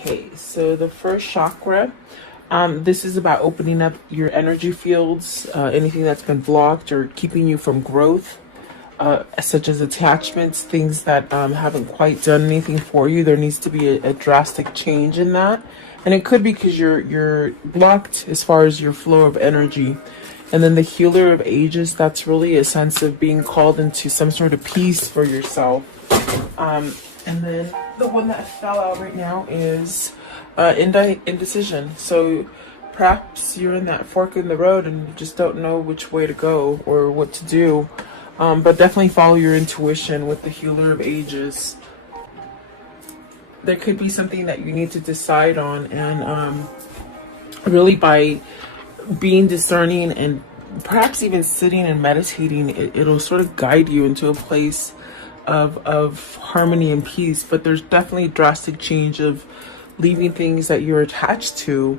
Okay, so the first chakra, this is about opening up your energy fields, anything that's been blocked or keeping you from growth, such as attachments, things that haven't quite done anything for you. There needs to be a drastic change in that. And it could be because you're blocked as far as your flow of energy. And then the healer of ages, that's really a sense of being called into some sort of peace for yourself. And then the one that fell out right now is indecision. So perhaps you're in that fork in the road and you just don't know which way to go or what to do. But definitely follow your intuition with the healer of ages. There could be something that you need to decide on, and really by being discerning and perhaps even sitting and meditating, it'll sort of guide you into a place of harmony and peace. But there's definitely a drastic change of leaving things that you're attached to.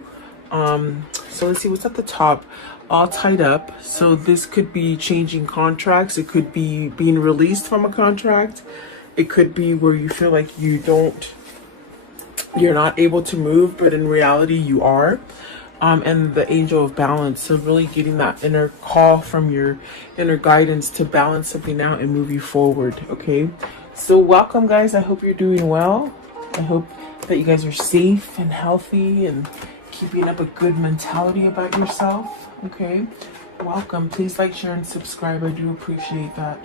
So let's see what's at the top. All tied up. So this could be changing contracts. It could be being released from a contract. It could be where you feel like you're not able to move, but in reality you are. And the angel of balance. So really getting that inner call from your inner guidance to balance something out and move you forward. Okay. So welcome, guys. I hope you're doing well. I hope that you guys are safe and healthy and keeping up a good mentality about yourself. Okay. Welcome. Please like, share, and subscribe. I do appreciate that.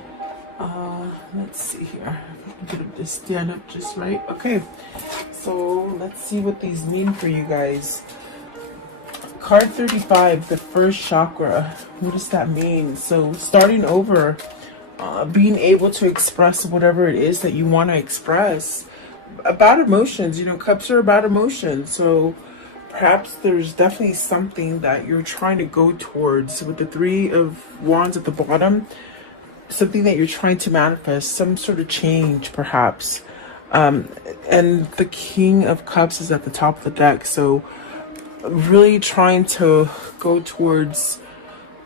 Let's see here. Get it to stand up just right. Okay. So let's see what these mean for you guys. Card 35, the first chakra. What does that mean? So starting over, being able to express whatever it is that you want to express about emotions. You know, cups are about emotions. So perhaps there's definitely something that you're trying to go towards with the Three of Wands at the bottom. Something that you're trying to manifest, some sort of change perhaps. And the King of Cups is at the top of the deck. So really trying to go towards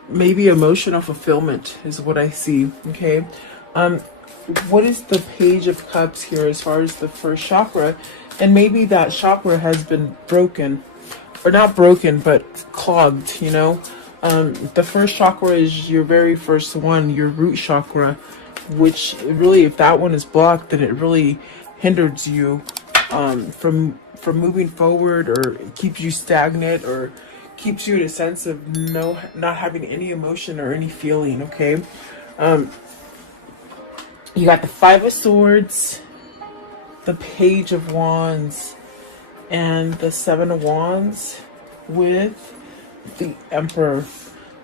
maybe emotional fulfillment is what I see. Okay. What is the Page of Cups here as far as the first chakra? And maybe that chakra has been broken, or not broken, but clogged, you know. The first chakra is your very first one, your root chakra, which really, if that one is blocked, then it really hinders you from moving forward, or it keeps you stagnant, or keeps you in a sense of not having any emotion or any feeling. Okay. You got the Five of Swords, the Page of Wands, and the Seven of Wands with the Emperor.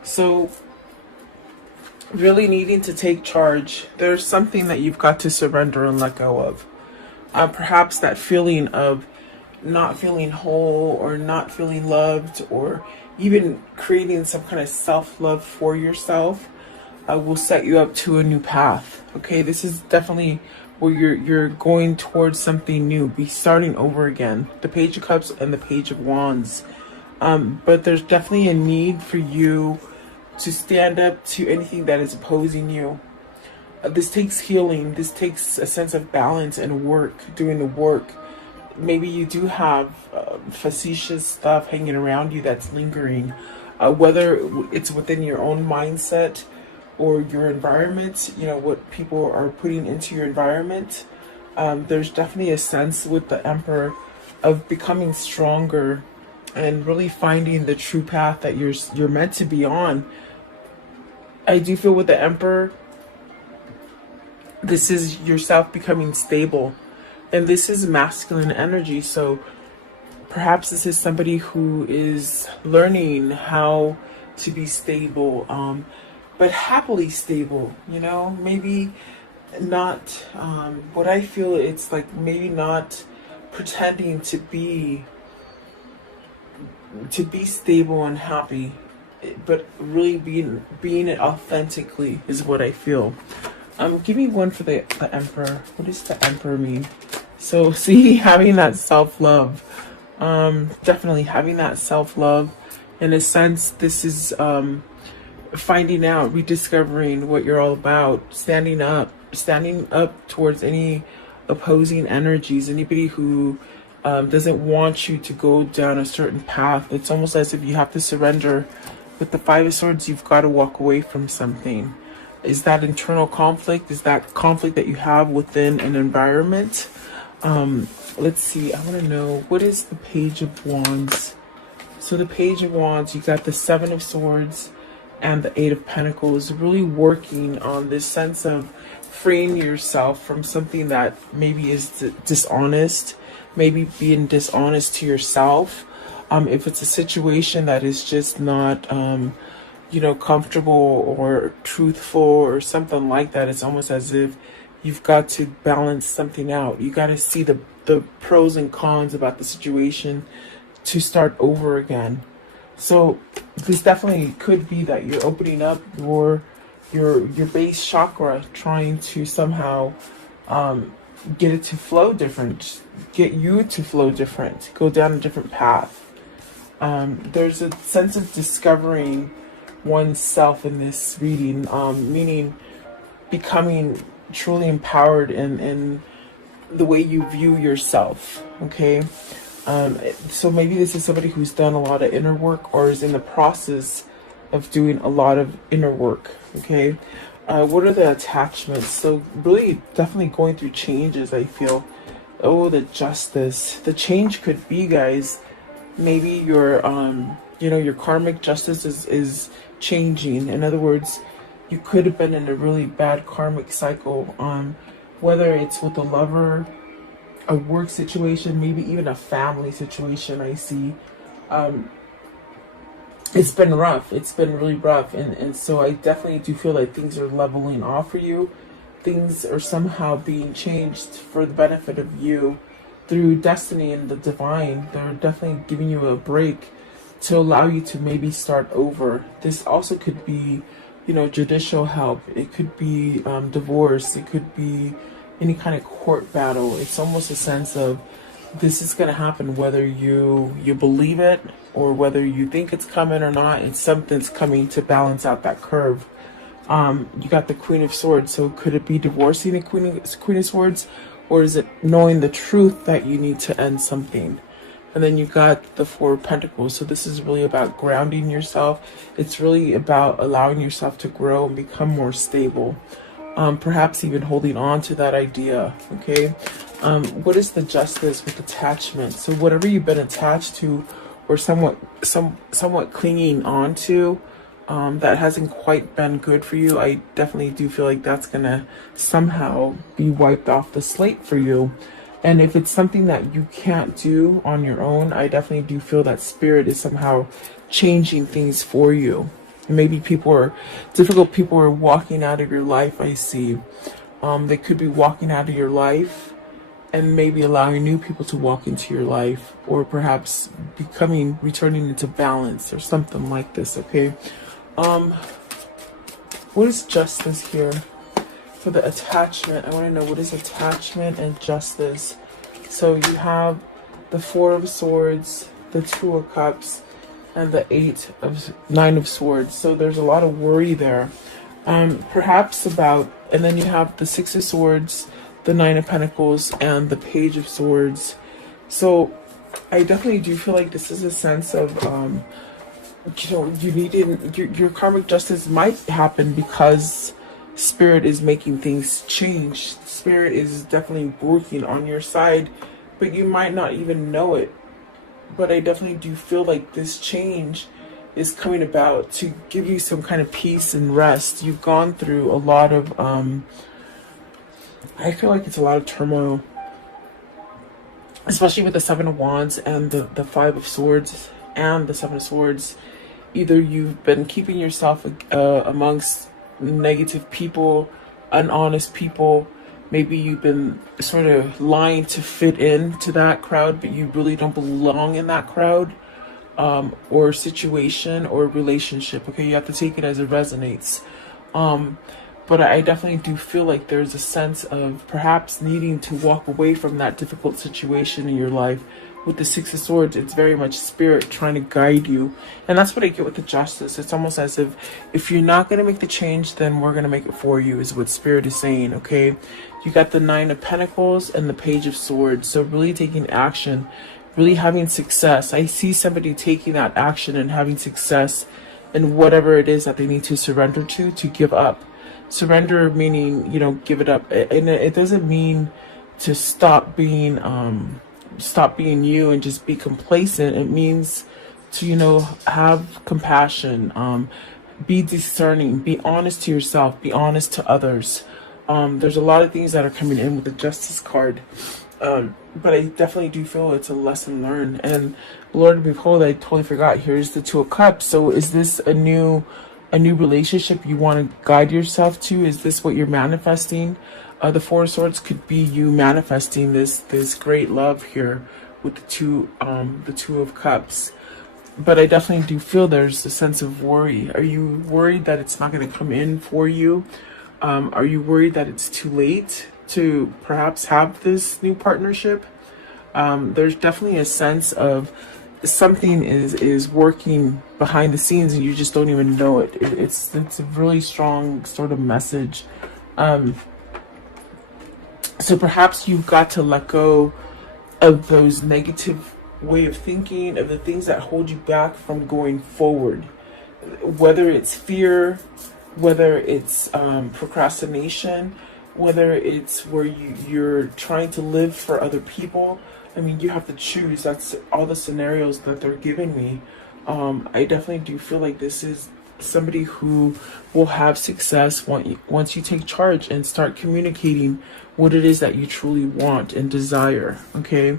So really needing to take charge. There's something that you've got to surrender and let go of. Perhaps that feeling of not feeling whole, or not feeling loved, or even creating some kind of self-love for yourself will set you up to a new path. Okay, this is definitely where you're going towards something new, be starting over again. The Page of Cups and the Page of Wands. But there's definitely a need for you to stand up to anything that is opposing you. This takes healing. This takes a sense of balance and work, doing the work. Maybe you do have facetious stuff hanging around you that's lingering, whether it's within your own mindset or your environment, you know, what people are putting into your environment. There's definitely a sense with the Emperor of becoming stronger and really finding the true path that you're meant to be on. I do feel with the Emperor, this is yourself becoming stable. And this is masculine energy, so perhaps this is somebody who is learning how to be stable, but happily stable, you know, maybe not, what I feel, it's like maybe not pretending to be stable and happy, but really being it authentically is what I feel. Give me one for the Emperor. What does the Emperor mean? So see, having that self-love, definitely having that self-love. In a sense, this is finding out, rediscovering what you're all about, standing up towards any opposing energies, anybody who doesn't want you to go down a certain path. It's almost as if you have to surrender. With the Five of Swords, you've got to walk away from something. Is that internal conflict? Is that conflict that you have within an environment? Let's see. I want to know, what is the Page of Wands? So the Page of Wands, you got the Seven of Swords and the Eight of Pentacles, really working on this sense of freeing yourself from something that maybe is dishonest, maybe being dishonest to yourself. If it's a situation that is just not, you know, comfortable or truthful or something like that, it's almost as if you've got to balance something out. You got to see the pros and cons about the situation to start over again. So this definitely could be that you're opening up your base chakra, trying to somehow get it to flow different, get you to flow different, go down a different path. There's a sense of discovering oneself in this reading, meaning becoming truly empowered in the way you view yourself. Okay. So maybe this is somebody who's done a lot of inner work or is in the process of doing a lot of inner work. Okay. What are the attachments? So really definitely going through changes, I feel. Oh, the Justice. The change could be, guys, maybe your you know, your karmic justice is changing. In other words, you could have been in a really bad karmic cycle, whether it's with a lover, a work situation, maybe even a family situation. I see it's been rough. It's been really rough. And so I definitely do feel like things are leveling off for you. Things are somehow being changed for the benefit of you through destiny and the divine. They're definitely giving you a break to allow you to maybe start over. This also could be, you know, judicial help. It could be divorce. It could be any kind of court battle. It's almost a sense of this is going to happen whether you believe it or whether you think it's coming or not. It's something's coming to balance out that curve. You got the Queen of Swords. So could it be divorcing the Queen of Swords, or is it knowing the truth that you need to end something? And then you got the Four of Pentacles. So this is really about grounding yourself. It's really about allowing yourself to grow and become more stable. Perhaps even holding on to that idea. Okay. What is the Justice with attachment? So whatever you've been attached to or somewhat clinging on to, that hasn't quite been good for you, I definitely do feel like that's gonna somehow be wiped off the slate for you. And if it's something that you can't do on your own, I definitely do feel that Spirit is somehow changing things for you. Maybe difficult people are walking out of your life, I see. They could be walking out of your life and maybe allowing new people to walk into your life, or perhaps returning into balance or something like this, okay? What is Justice here? For the attachment, I want to know, what is attachment and justice? So you have the Four of Swords, the Two of Cups, and the Nine of Swords. So there's a lot of worry there. Perhaps about, and then you have the Six of Swords, the Nine of Pentacles, and the Page of Swords. So I definitely do feel like this is a sense of, you know, your karmic justice might happen because Spirit is making things change. Spirit is definitely working on your side, but you might not even know it. But I definitely do feel like this change is coming about to give you some kind of peace and rest. You've gone through a lot of, I feel like it's a lot of turmoil, especially with the Seven of Wands and the Five of Swords and the Seven of Swords. Either you've been keeping yourself amongst negative people, honest people. Maybe you've been sort of lying to fit into that crowd, but you really don't belong in that crowd, or situation or relationship. Okay, you have to take it as it resonates. But I definitely do feel like there's a sense of perhaps needing to walk away from that difficult situation in your life. With the Six of Swords, it's very much Spirit trying to guide you. And that's what I get with the Justice. It's almost as if you're not going to make the change, then we're going to make it for you, is what Spirit is saying, okay? You got the Nine of Pentacles and the Page of Swords. So really taking action, really having success. I see somebody taking that action and having success in whatever it is that they need to surrender to give up. Surrender meaning, you know, give it up. And it doesn't mean to stop being you and just be complacent. It means to, you know, have compassion, be discerning, be honest to yourself, be honest to others. There's a lot of things that are coming in with the Justice card. But I definitely do feel it's a lesson learned. And Lord, behold, I totally forgot. Here's the Two of Cups. So is this a new relationship you want to guide yourself to? Is this what you're manifesting? The Four of Swords could be you manifesting this great love here with the Two of Cups. But I definitely do feel there's a sense of worry. Are you worried that it's not going to come in for you? Are you worried that it's too late to perhaps have this new partnership? There's definitely a sense of something is working behind the scenes and you just don't even know it. It's a really strong sort of message. So perhaps you've got to let go of those negative way of thinking, of the things that hold you back from going forward. Whether it's fear, whether it's procrastination, whether it's where you're trying to live for other people. I mean, you have to choose. That's all the scenarios that they're giving me. I definitely do feel like this is somebody who will have success once you take charge and start communicating what it is that you truly want and desire. Okay.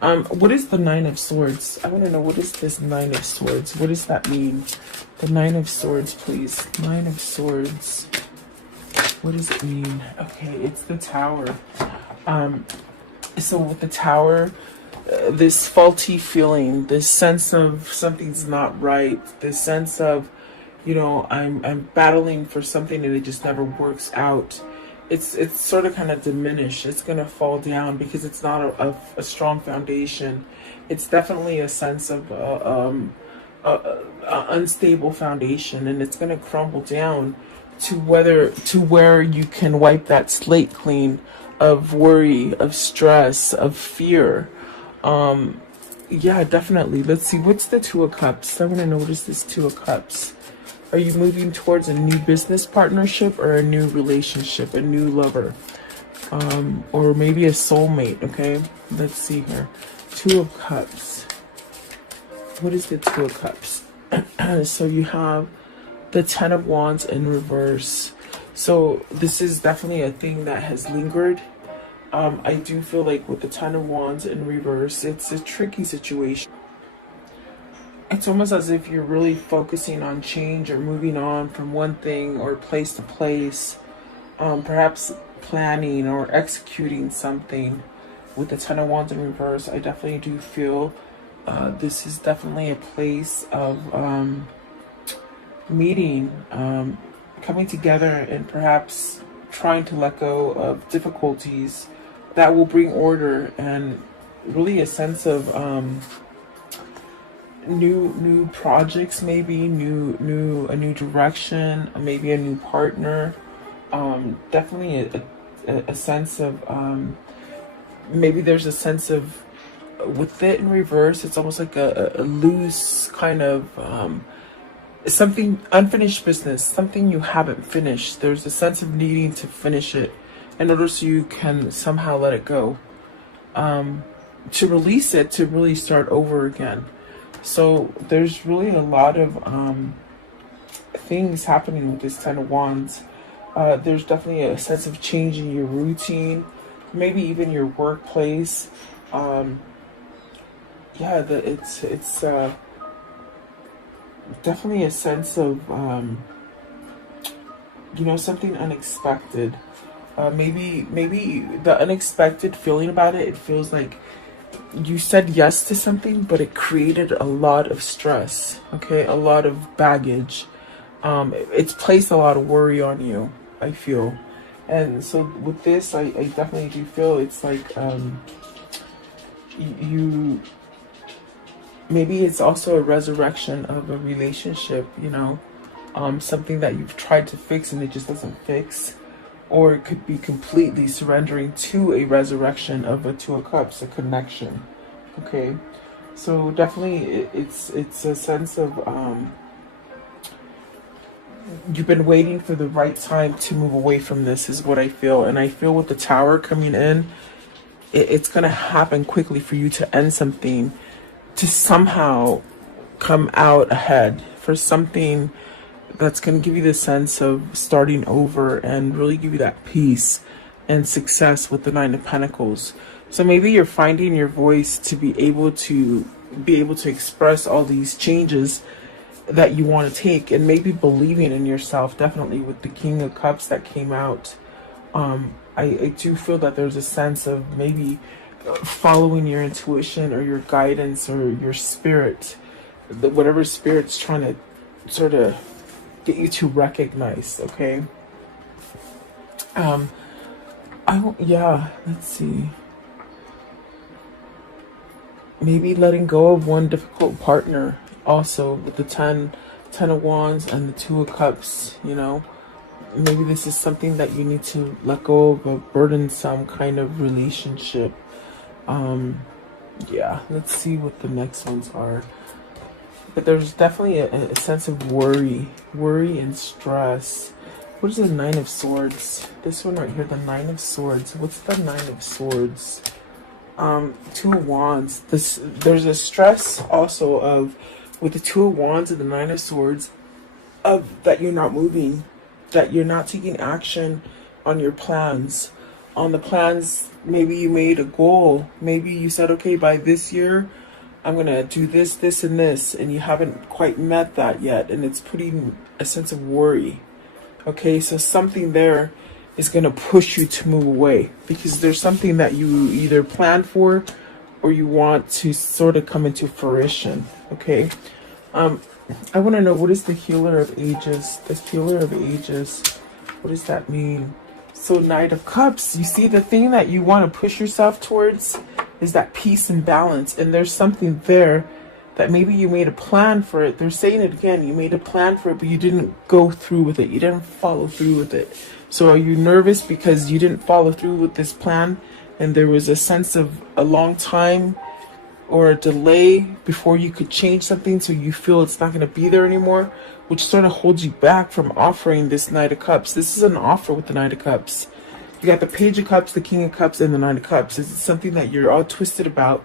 What is the Nine of Swords? I want to know, what is this Nine of Swords? What does that mean? The Nine of Swords, please. Nine of Swords. What does it mean? Okay, it's the Tower. So with the Tower, this faulty feeling, this sense of something's not right, this sense of, you know, I'm battling for something and it just never works out. It's sort of kind of diminished. It's going to fall down because it's not a strong foundation. It's definitely a sense of unstable foundation, and it's going to crumble down to where you can wipe that slate clean of worry, of stress, of fear. Yeah, definitely. Let's see, what's the Two of Cups? I want to know, what is this Two of Cups? Are you moving towards a new business partnership or a new relationship, a new lover, or maybe a soulmate? Okay, let's see here. Two of Cups. What is the Two of Cups? So you have the Ten of Wands in reverse. So this is definitely a thing that has lingered. I do feel like with the Ten of Wands in reverse, it's a tricky situation. It's almost as if you're really focusing on change or moving on from one thing or place to place, perhaps planning or executing something. With the Ten of Wands in reverse, I definitely do feel this is definitely a place of meeting, coming together, and perhaps trying to let go of difficulties that will bring order and really a sense of new projects, maybe a new direction, maybe a new partner. Definitely a sense of maybe there's a sense of, with it in reverse, it's almost like a loose kind of something, unfinished business, something you haven't finished. There's a sense of needing to finish it in order so you can somehow let it go, to release it, to really start over again. So there's really a lot of things happening with this Ten of Wands. There's definitely a sense of changing your routine, maybe even your workplace. Yeah, it's definitely a sense of you know, something unexpected. Maybe the unexpected feeling about it, it feels like you said yes to something, but it created a lot of stress, okay, a lot of baggage. It's placed a lot of worry on you, I feel. And so with this, I definitely do feel it's like you maybe it's also a resurrection of a relationship, you know, something that you've tried to fix and it just doesn't fix. or it could be completely surrendering to a resurrection of a Two of Cups, a connection. Okay, so definitely it's a sense of you've been waiting for the right time to move away from this, is what I feel. And I feel with the Tower coming in, it's going to happen quickly for you to end something, to somehow come out ahead for something that's going to give you the sense of starting over and really give you that peace and success with the Nine of Pentacles. So maybe you're finding your voice to be able to express all these changes that you want to take, and maybe believing in yourself, definitely with the King of Cups that came out. I do feel that there's a sense of maybe following your intuition or your guidance or your spirit, whatever spirit's trying to sort of get you to recognize. Okay. Let's see. Maybe letting go of one difficult partner, also with the 10 of Wands and the Two of Cups. Maybe this is something that you need to let go of, a burdensome kind of relationship. Let's see what the next ones are. But there's definitely a sense of worry and stress. What is the Nine of Swords? This one right here, the Nine of Swords. What's the Nine of Swords? Two of Wands. There's a stress also of, with the Two of Wands and the Nine of Swords, of that you're not moving, that you're not taking action on your plans. On the plans, maybe you made a goal. Maybe you said, okay, by this year, I'm going to do this, this, and this, and you haven't quite met that yet, and it's putting a sense of worry. Okay, so something there is going to push you to move away, because there's something that you either planned for or you want to sort of come into fruition. Okay, I want to know, what is the Healer of Ages? This Healer of Ages, what does that mean? So Knight of Cups, you see, the thing that you want to push yourself towards is that peace and balance. And there's something there that maybe you made a plan for it. They're saying it again. You made a plan for it, but you didn't go through with it. You didn't follow through with it. So are you nervous because you didn't follow through with this plan, and there was a sense of a long time or a delay before you could change something, so you feel it's not going to be there anymore, which sort of holds you back from offering this Knight of Cups. This is an offer with the Knight of Cups. You got the Page of Cups, the King of Cups, and the Nine of Cups. It's something that you're all twisted about,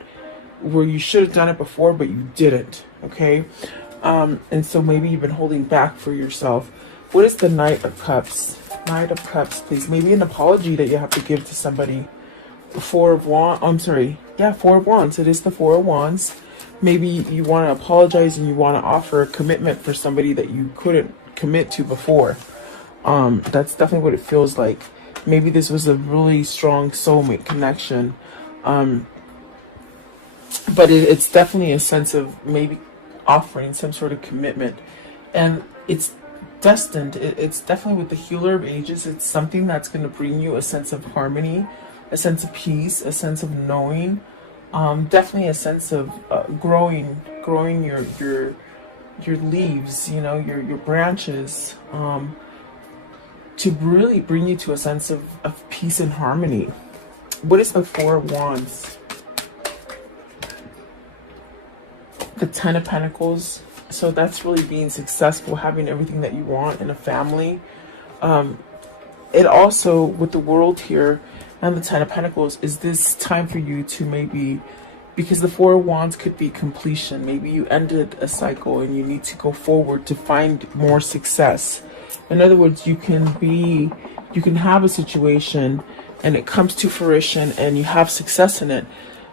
where you should have done it before, but you didn't. Okay? And so maybe you've been holding back for yourself. What is the Knight of Cups? Knight of Cups, please. Maybe an apology that you have to give to somebody. Four of Wands. I'm sorry. Yeah, Four of Wands. It is the Four of Wands. Maybe you want to apologize and you want to offer a commitment for somebody that you couldn't commit to before. That's definitely what it feels like. Maybe this was a really strong soulmate connection. But it's definitely a sense of maybe offering some sort of commitment. And it's destined. It's definitely with the Healer of Ages. It's something that's going to bring you a sense of harmony, a sense of peace, a sense of knowing. Definitely a sense of growing your leaves, your branches, to really bring you to a sense of peace and harmony. What is the Four of Wands? The Ten of Pentacles. So that's really being successful, having everything that you want in a family. It also, with the World here and the Ten of Pentacles, is this time for you to maybe, because the Four of Wands could be completion. Maybe you ended a cycle and you need to go forward to find more success. In other words, you can have a situation and it comes to fruition and you have success in it,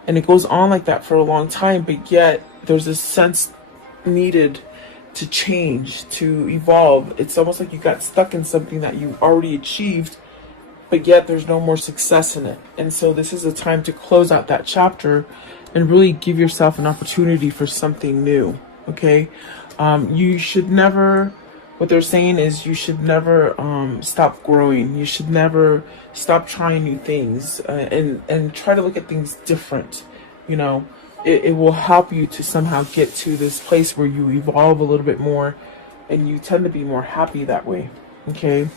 and it goes on like that for a long time, but yet there's a sense needed to change, to evolve. It's almost like you got stuck in something that you already achieved, but yet there's no more success in it. And so this is a time to close out that chapter and really give yourself an opportunity for something new. Okay? You should never, what they're saying is you should never stop growing. You should never stop trying new things, and try to look at things different. It will help you to somehow get to this place where you evolve a little bit more and you tend to be more happy that way. Okay.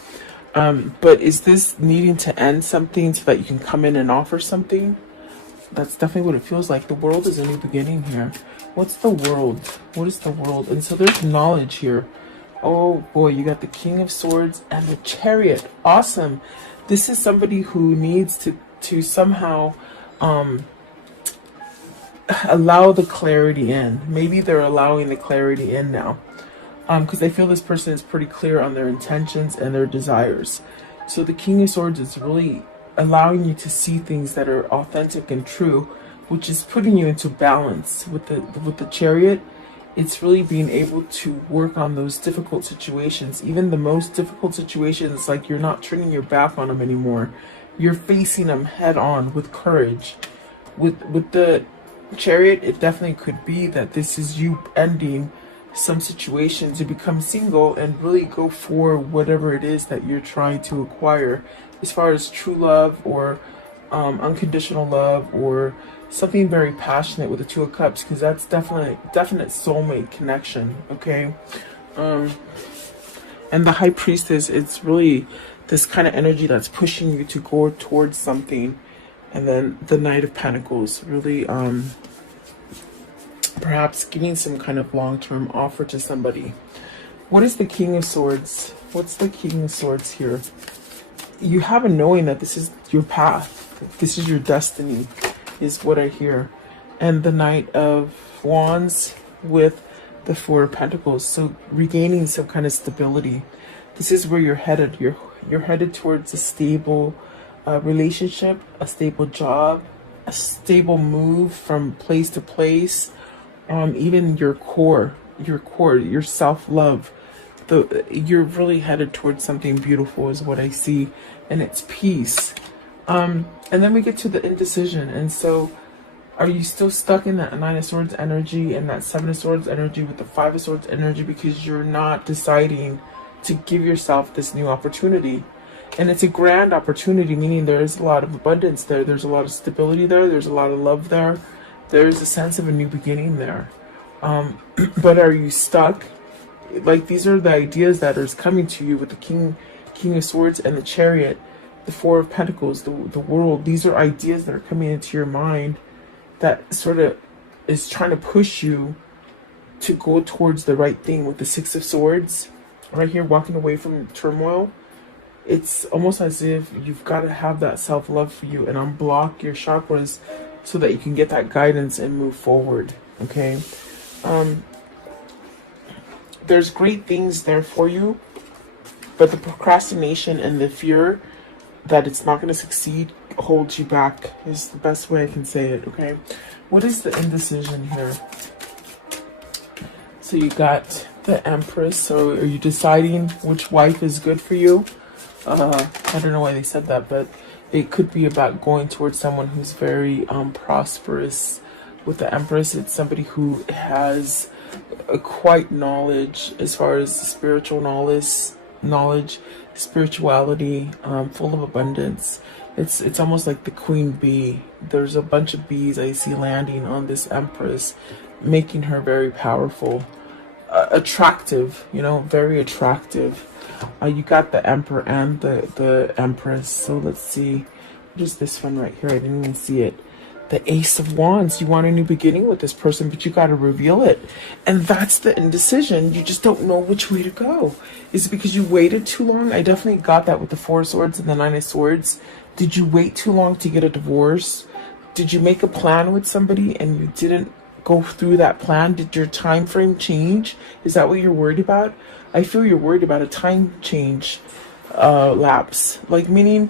But is this needing to end something so that you can come in and offer something? That's definitely what it feels like. The world is a new beginning here. What's the world? What is the world? And so there's knowledge here. Oh boy, you got the King of Swords and the Chariot. Awesome. This is somebody who needs to somehow allow the clarity in. Maybe they're allowing the clarity in now. Because I feel this person is pretty clear on their intentions and their desires. So the King of Swords is really allowing you to see things that are authentic and true, which is putting you into balance. With the Chariot, it's really being able to work on those difficult situations, even the most difficult situations. Like, you're not turning your back on them anymore. You're facing them head on with courage. With the Chariot, it definitely could be that this is you ending some situation to become single and really go for whatever it is that you're trying to acquire, as far as true love or unconditional love, or something very passionate with the Two of Cups, because that's definite soulmate connection. Okay. And the High Priestess, it's really this kind of energy that's pushing you to go towards something. And then the Knight of Pentacles, really perhaps giving some kind of long-term offer to somebody. What is the King of Swords? What's the King of Swords here? You have a knowing that this is your path. This is your destiny, is what I hear. And the Knight of Wands with the Four of Pentacles. So regaining some kind of stability. This is where you're headed. You're headed towards a stable relationship, a stable job, a stable move from place to place. Even your core, your self-love. You're really headed towards something beautiful is what I see, and it's peace. And then we get to the indecision. And so are you still stuck in that Nine of Swords energy and that Seven of Swords energy with the Five of Swords energy, because you're not deciding to give yourself this new opportunity? And it's a grand opportunity, meaning there's a lot of abundance there. There's a lot of stability there. There's a lot of love there. There's a sense of a new beginning there. But are you stuck? Like, these are the ideas that are coming to you with the King of Swords and the Chariot, the Four of Pentacles, the world. These are ideas that are coming into your mind that sort of is trying to push you to go towards the right thing. With the Six of Swords right here, walking away from turmoil. It's almost as if you've got to have that self-love for you and unblock your chakras so that you can get that guidance and move forward. Okay. There's great things there for you, but the procrastination and the fear that it's not going to succeed holds you back, is the best way I can say it. Okay. What is the indecision here? So you got the Empress. So are you deciding which wife is good for you? I don't know why they said that, but it could be about going towards someone who's very prosperous. With the Empress, it's somebody who has quite knowledge as far as spiritual knowledge, spirituality, full of abundance. It's almost like the queen bee. There's a bunch of bees I see landing on this Empress, making her very powerful, attractive, very attractive. You got the Emperor and the Empress. So let's see. What is this one right here? I didn't even see it. The Ace of Wands. You want a new beginning with this person, but you got to reveal it. And that's the indecision. You just don't know which way to go. Is it because you waited too long? I definitely got that with the Four of Swords and the Nine of Swords. Did you wait too long to get a divorce? Did you make a plan with somebody and you didn't go through that plan? Did your time frame change? Is that what you're worried about? I feel you're worried about a time change lapse. Like, meaning,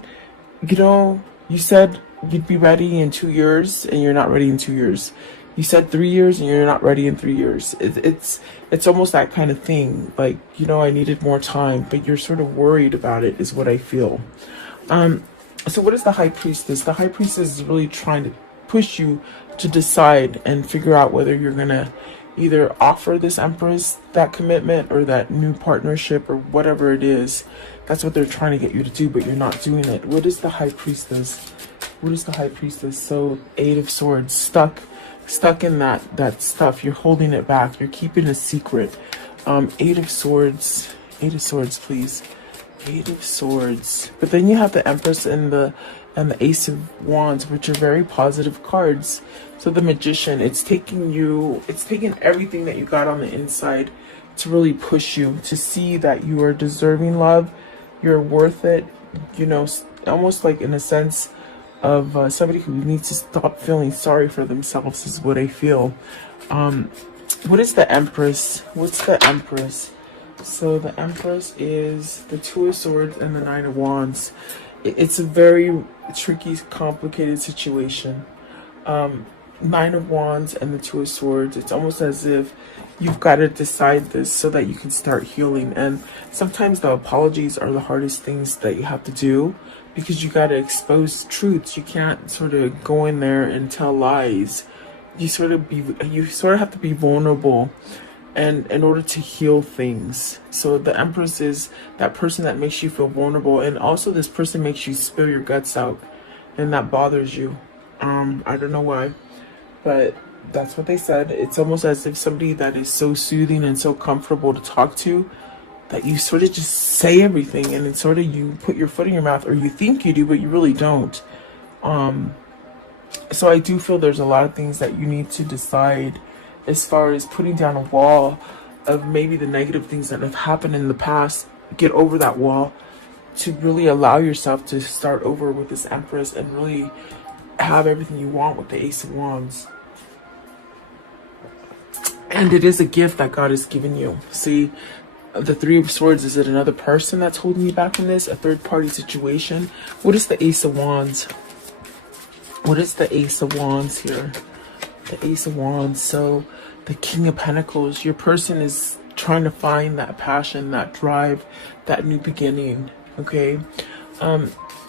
you said you'd be ready in 2 years and you're not ready in 2 years. You said 3 years and you're not ready in 3 years. It's almost that kind of thing. Like, I needed more time, but you're sort of worried about it, is what I feel. So what is the High Priestess? The High Priestess is really trying to push you to decide and figure out whether you're going to either offer this Empress that commitment or that new partnership or whatever it is. That's what they're trying to get you to do, but you're not doing it. What is the High Priestess? What is the High Priestess? So Eight of Swords, stuck in that stuff. You're holding it back. You're keeping a secret. Eight of Swords, please. Eight of Swords. But then you have the Empress and the Ace of Wands, which are very positive cards. So the Magician, it's taking everything that you got on the inside to really push you to see that you are deserving love, you're worth it, you know, almost like in a sense of somebody who needs to stop feeling sorry for themselves is what I feel. What is the Empress? What's the Empress? So the Empress is the Two of Swords and the Nine of Wands. It's a very tricky, complicated situation. Nine of Wands and the Two of Swords. It's almost as if you've got to decide this so that you can start healing. And sometimes the apologies are the hardest things that you have to do, because you got to expose truths. You can't sort of go in there and tell lies. You sort of have to be vulnerable, and in order to heal things. So the Empress is that person that makes you feel vulnerable, and also this person makes you spill your guts out, and that bothers you. I don't know why, but that's what they said. It's almost as if somebody that is so soothing and so comfortable to talk to, that you sort of just say everything, and it's sort of, you put your foot in your mouth, or you think you do, but you really don't. So I do feel there's a lot of things that you need to decide as far as putting down a wall of maybe the negative things that have happened in the past. Get over that wall to really allow yourself to start over with this Empress and really have everything you want with the Ace of Wands. And it is a gift that God has given you. See, the Three of Swords, is it another person that's holding you back in this? A third party situation? What is the Ace of Wands? What is the Ace of Wands here? The Ace of Wands. So the King of Pentacles, your person is trying to find that passion, that drive, that new beginning. Okay.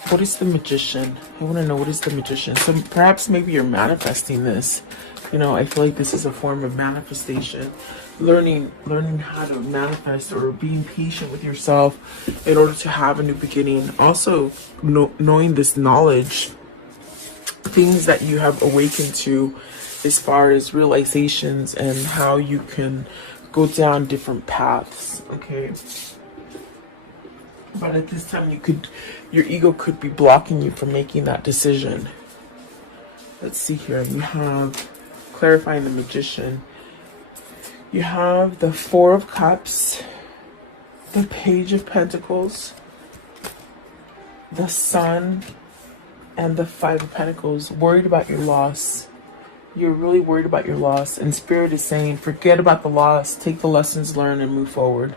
What is the Magician? I want to know, what is the Magician? So perhaps maybe you're manifesting this. You know, I feel like this is a form of manifestation. Learning how to manifest, or being patient with yourself in order to have a new beginning. Also knowing this knowledge, things that you have awakened to as far as realizations and how you can go down different paths. Okay. But at this time, your ego could be blocking you from making that decision. Let's see here. You have clarifying the Magician. You have the Four of Cups, the Page of Pentacles, the Sun, and the Five of Pentacles. Worried about your loss. You're really worried about your loss. And Spirit is saying, forget about the loss. Take the lessons learned and move forward.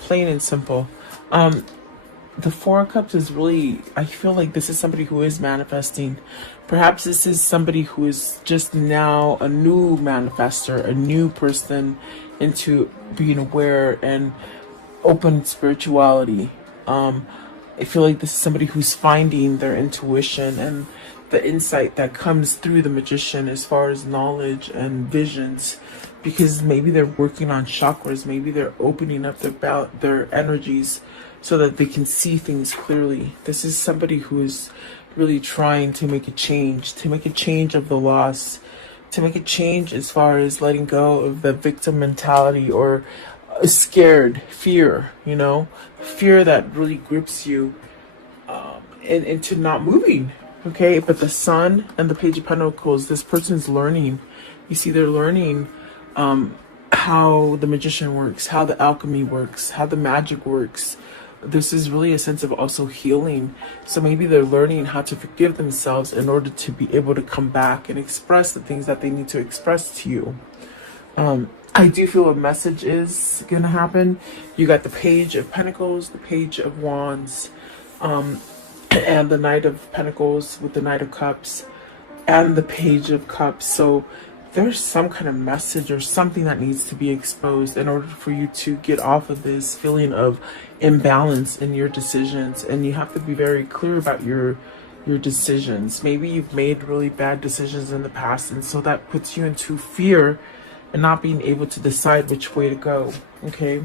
Plain and simple. The Four of Cups is really, I feel like this is somebody who is manifesting. Perhaps this is somebody who is just now a new manifester, a new person into being aware and open spirituality. I feel like this is somebody who's finding their intuition and the insight that comes through the Magician as far as knowledge and visions, because maybe they're working on chakras, maybe they're opening up their energies so that they can see things clearly. This is somebody who is really trying to make a change of the loss, to make a change as far as letting go of the victim mentality, or scared fear, you know, fear that really grips you into not moving. Okay, but the Sun and the Page of Pentacles, this person's learning. You see, they're learning how the Magician works, how the alchemy works, how the magic works. This is really a sense of also healing. So maybe they're learning how to forgive themselves in order to be able to come back and express the things that they need to express to you. I do feel a message is going to happen. You got the Page of Pentacles, the Page of Wands, and the Knight of Pentacles with the Knight of Cups and the Page of Cups. So there's some kind of message or something that needs to be exposed in order for you to get off of this feeling of imbalance in your decisions. And you have to be very clear about your decisions. Maybe you've made really bad decisions in the past, and so that puts you into fear and not being able to decide which way to go. Okay.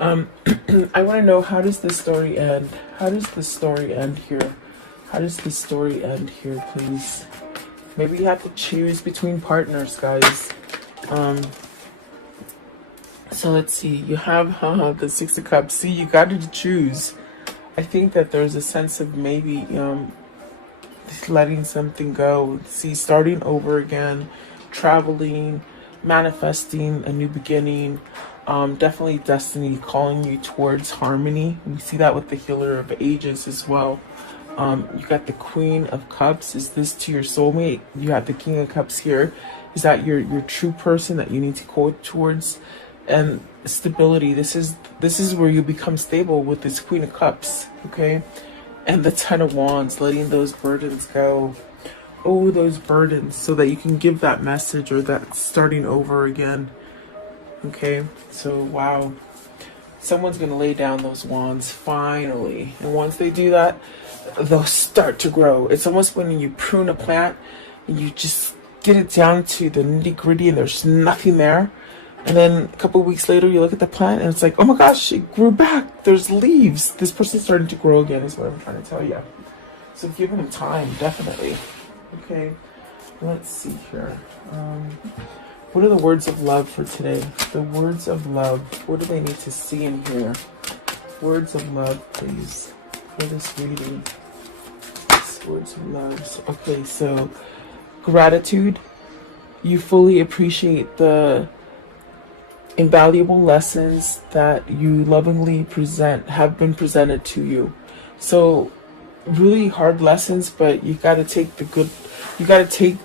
I want to know, how does this story end? How does the story end here? How does the story end here, please? Maybe you have to choose between partners, guys. So let's see. You have the Six of Cups. See, you got to choose. I think that there's a sense of maybe letting something go. See, starting over again, traveling, manifesting a new beginning. Definitely destiny calling you towards harmony. We see that with the healer of ages as well. You got the Queen of Cups. Is this to your soulmate? You have the King of Cups here. Is that your true person that you need to go towards? And stability. This is where you become stable with this Queen of Cups. Okay, and the Ten of Wands, letting those burdens go. Oh, those burdens, so that you can give that message or that starting over again. Okay, so wow, someone's gonna lay down those wands finally, and once they do that, they'll start to grow. It's almost when you prune a plant and you just get it down to the nitty gritty and there's nothing there, and then a couple of weeks later you look at the plant and it's like, oh my gosh, it grew back, there's leaves, this person's starting to grow again, is what I'm trying to tell you. So give them time, definitely. Okay, let's see here. What are the words of love for today? The words of love. What do they need to see in here? Words of love, please, for this reading. Words of love. Okay, so gratitude. You fully appreciate the invaluable lessons that you lovingly have been presented to you. So really hard lessons, but you got to take the good. You got to take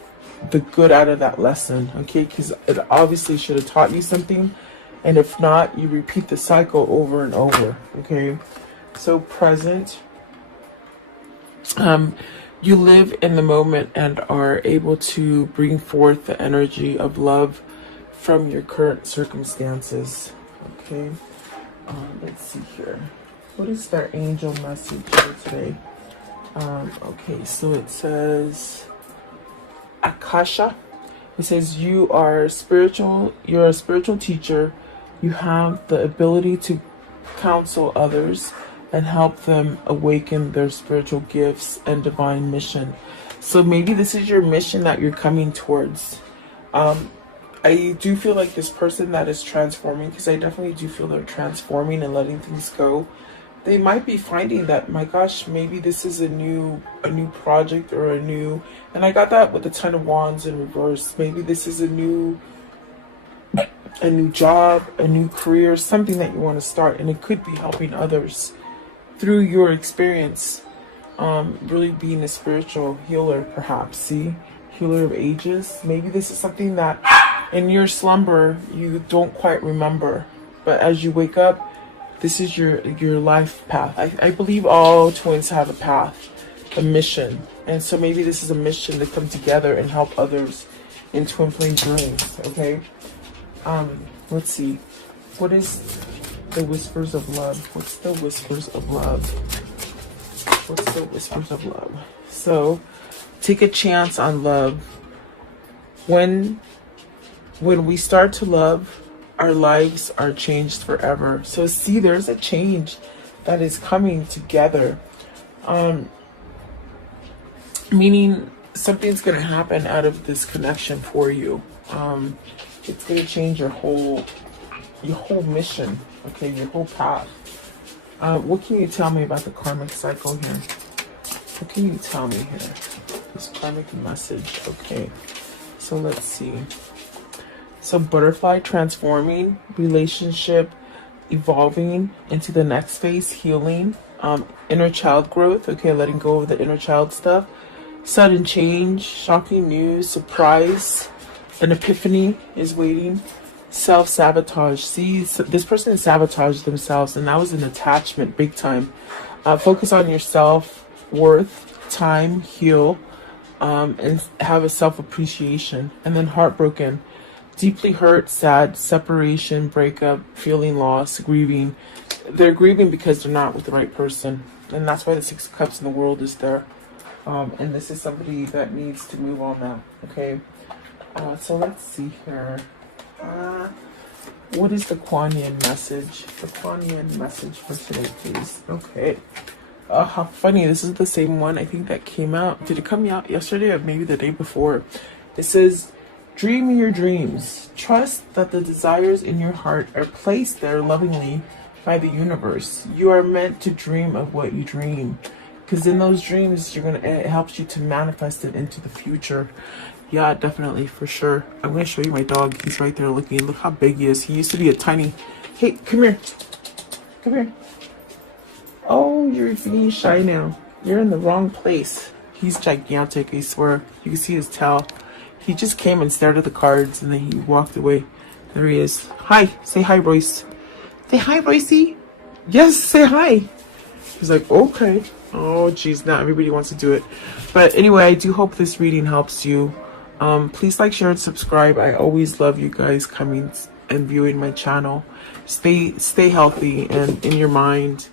the good out of that lesson, okay? Because it obviously should have taught you something, and if not, you repeat the cycle over and over, okay? So present, you live in the moment and are able to bring forth the energy of love from your current circumstances, okay? Let's see here. What is their angel message for today? Okay, so it says Akasha. It says you are spiritual, you're a spiritual teacher. You have the ability to counsel others and help them awaken their spiritual gifts and divine mission. So maybe this is your mission that you're coming towards. I do feel like this person that is transforming, because I definitely do feel they're transforming and letting things go. They might be finding that, my gosh, maybe this is a new project or and I got that with the Ten of Wands in reverse. Maybe this is a new job, a new career, something that you want to start, and it could be helping others through your experience. Really being a spiritual healer, perhaps. See, healer of ages. Maybe this is something that in your slumber you don't quite remember, but as you wake up, this is your life path. I believe all twins have a path, a mission. And so maybe this is a mission to come together and help others in twin flame journeys, okay? Let's see. What is the whispers of love? What's the whispers of love? What's the whispers of love? So, take a chance on love. When we start to love, our lives are changed forever. So see, there's a change that is coming together. Meaning something's going to happen out of this connection for you. It's going to change your whole mission, okay, your whole path. What can you tell me about the karmic cycle here? What can you tell me here? This karmic message, okay. So let's see. So butterfly transforming, relationship evolving into the next phase, healing, inner child growth, okay, letting go of the inner child stuff, sudden change, shocking news, surprise, an epiphany is waiting, self-sabotage. See, this person sabotaged themselves, and that was an attachment, big time. Focus on your self-worth, time, heal, and have a self-appreciation. And then heartbroken. Deeply hurt, sad, separation, breakup, feeling lost, grieving. They're grieving because they're not with the right person. And that's why the Six of Cups in the world is there. And this is somebody that needs to move on now. Okay. So let's see here. What is the Kuan Yin message? The Kuan Yin message for today, please. Okay. How funny. This is the same one I think that came out. Did it come out yesterday or maybe the day before? It says, dream your dreams. Trust that the desires in your heart are placed there lovingly by the universe. You are meant to dream of what you dream, because in those dreams it helps you to manifest it into the future. Yeah, definitely, for sure. I'm gonna show you my dog. He's right there looking. Look how big he is. He used to be a tiny... Hey, come here. Come here. Oh, you're being shy now. You're in the wrong place. He's gigantic, I swear. You can see his tail. He just came and stared at the cards and then he walked away. There he is. Hi. Say hi, Royce. Say hi, Roycey. Yes, say hi. He's like, okay. Oh, geez, not everybody wants to do it. But anyway, I do hope this reading helps you. Please like, share, and subscribe. I always love you guys coming and viewing my channel. Stay healthy and in your mind.